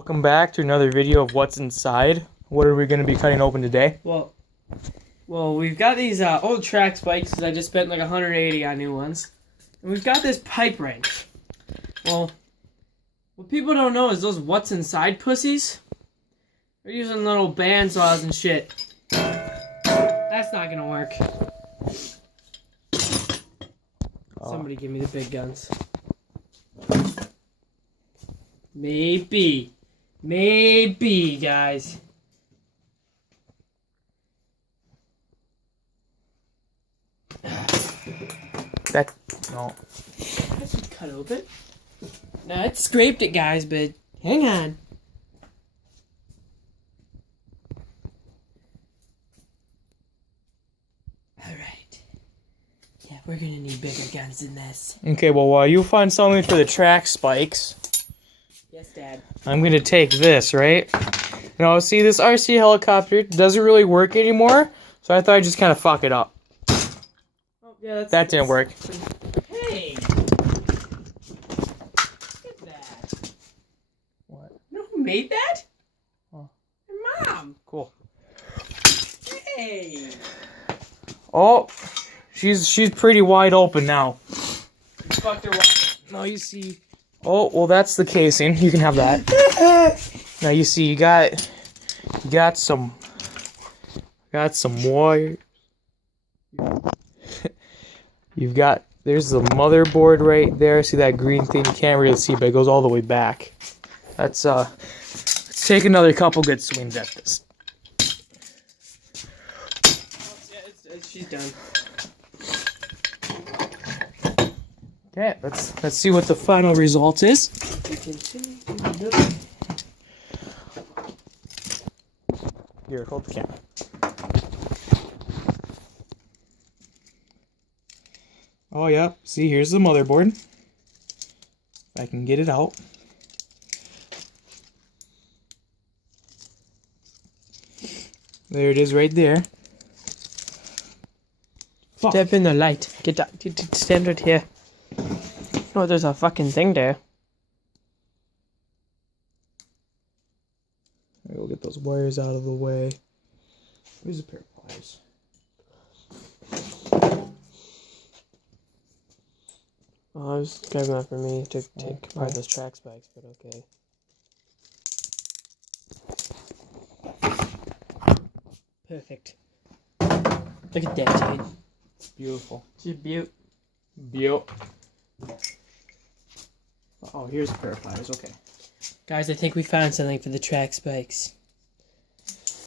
Welcome back to another video of what's inside. What are we going to be cutting open today? Well, we've got these old track spikes because I just spent like 180 on new ones. And we've got this pipe wrench. Well, what people don't know is those what's inside pussies. They're using little bandsaws and shit. That's not gonna work. Somebody give me the big guns. Maybe, guys. That no. I should cut open. No, it scraped it, guys, but hang on. Alright. Yeah, we're gonna need bigger guns than this. Okay, well, while you find something for the track spikes, Yes, Dad. I'm going to take this, right? Now, see, this RC helicopter doesn't really work anymore, so I thought I'd just kind of fuck it up. Oh, yeah, That didn't work. Hey! Look at that. What? You know who made that? Oh. Your mom. Cool. Hey! Oh, she's pretty wide open now. You fucked her wide. Now you see. Oh, well, that's the casing. You can have that. Now you see, you got some wire. There's the motherboard right there. See that green thing? You can't really see, but it goes all the way back. Let's take another couple good swings at this. Yeah, she's done. Okay, let's see what the final result is. Here, hold the camera. Oh yeah, see, here's the motherboard. If I can get it out. There it is right there. Fuck. Step in the light. Get down. Stand right here. Oh, there's a fucking thing there. We'll get those wires out of the way. Where's a pair of pliers? Oh, I was grabbing that for me to take apart those track spikes, but okay. Perfect. Look at that, dude. It's beautiful. She's beaut. Oh, here's a pair of pliers. Okay. Guys, I think we found something for the track spikes.